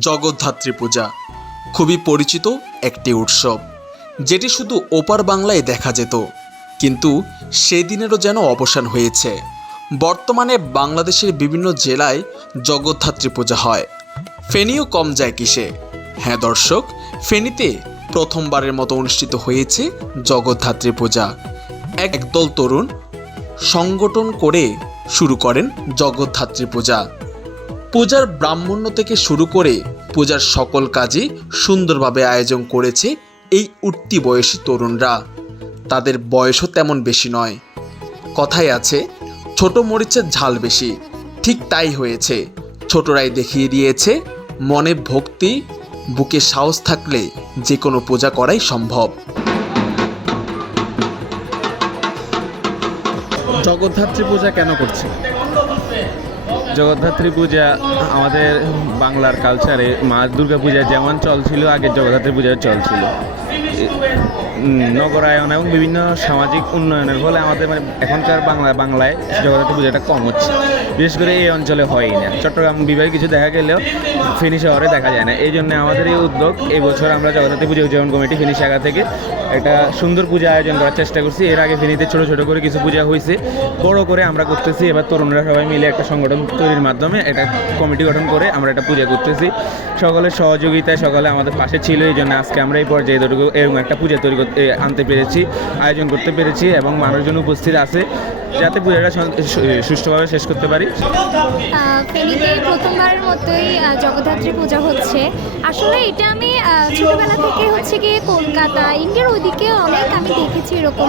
জগদ্ধাত্রী পূজা। খুবই পরিচিত একটি উৎসব, যেটি শুধু ওপার বাংলায় দেখা যেত, কিন্তু সেদিনেরও যেন অবসান হয়েছে। বর্তমানে বাংলাদেশের বিভিন্ন জেলায় জগদ্ধাত্রী পূজা হয়। ফেনীও কম যায় কিসে। হ্যাঁ দর্শক, ফেনীতে প্রথমবারের মতো অনুষ্ঠিত হয়েছে জগদ্ধাত্রী পূজা। একদল তরুণ সংগঠন করে শুরু করেন জগদ্ধাত্রী পূজা। পূজার ব্রাহ্মণ্য থেকে শুরু করে পূজার সকল কাজই সুন্দরভাবে আয়োজন করেছে এই উঠতি বয়সী তরুণরা। তাদের বয়সও তেমন বেশি নয়। কথায় আছে, ছোট মরিচের ঝাল বেশি। ঠিক তাই হয়েছে। ছোটরাই দেখিয়ে দিয়েছে, মনে ভক্তি, বুকে সাহস থাকলে যে কোনো পূজা করাই সম্ভব। জগদ্ধাত্রী পূজা কেন করছে জগদ্ধাত্রী পূজা আমাদের বাংলার কালচারে মা দুর্গা পূজা যেমন চলছিল আগে জগদ্ধাত্রী পূজা চল ছিল উম, নগরায়ন এবং বিভিন্ন সামাজিক উন্নয়নের ফলে আমাদের মানে এখনকার বাংলা বাংলায় জগদ্ধাত্রী পূজাটা কম হচ্ছে। বিশেষ করে এই অঞ্চলে হয়ই না। চট্টগ্রাম বিভাগে কিছু দেখা গেলেও ফেনী শহরে দেখা যায় না। এই জন্য আমাদের এই উদ্যোগ এই বছর আমরা জগদ্ধাত্রী পুজো উদযাপন কমিটি ফেনী শাখা থেকে একটা সুন্দর পূজা আয়োজন করার চেষ্টা করছি। এর আগে ফেনীতে ছোট ছোট করে কিছু পূজা হয়েছে বড় করে আমরা করতেছি। এবার তরুণরা সবাই মিলে একটা সংগঠন তৈরির মাধ্যমে একটা কমিটি গঠন করে আমরা একটা পূজা করতেছি। সকলের সহযোগিতায় সকলে আমাদের পাশে ছিল। এই জন্য আজকে আমরা এই পর্যায়ে এরকম একটা পূজা তৈরি আনতে পেরেছি, আয়োজন করতে পেরেছি এবং মানুষজন উপস্থিত আছে যাতে পূজাটা সুষ্ঠুভাবে শেষ করতে পারি। ফেনীতে প্রথমবারের মতোই জগদ্ধাত্রী পূজা হচ্ছে। আসলে এটা আমি ছোটবেলা থেকে হচ্ছে গিয়ে কলকাতা, ইন্ডিয়ার ওইদিকে অনেক আমি দেখেছি এরকম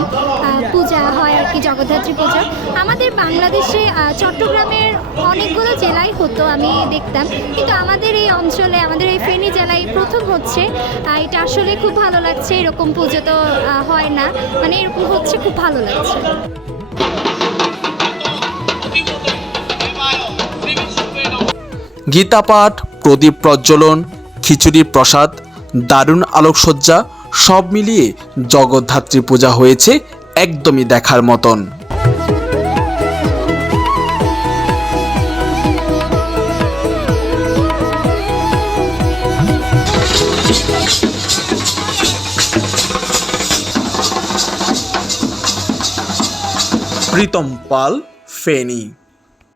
পূজা হয় আর কি, জগদ্ধাত্রী পূজা। আমাদের বাংলাদেশে চট্টগ্রামের অনেকগুলো জেলায় হতো আমি দেখতাম। কিন্তু আমাদের এই অঞ্চলে, আমাদের এই হচ্ছে। এটা আসলে খুব ভালো লাগছে, এরকম পুজো তো হয় না। মানে এরকম হচ্ছে, খুব ভালো লাগছে। গীতা পাঠ প্রদীপ প্রজ্বলন, খিচুড়ি প্রসাদ, দারুণ আলোকসজ্জা, সব মিলিয়ে জগদ্ধাত্রী পূজা হয়েছে একদমই দেখার মতন। প্রীতম পাল ফেনী।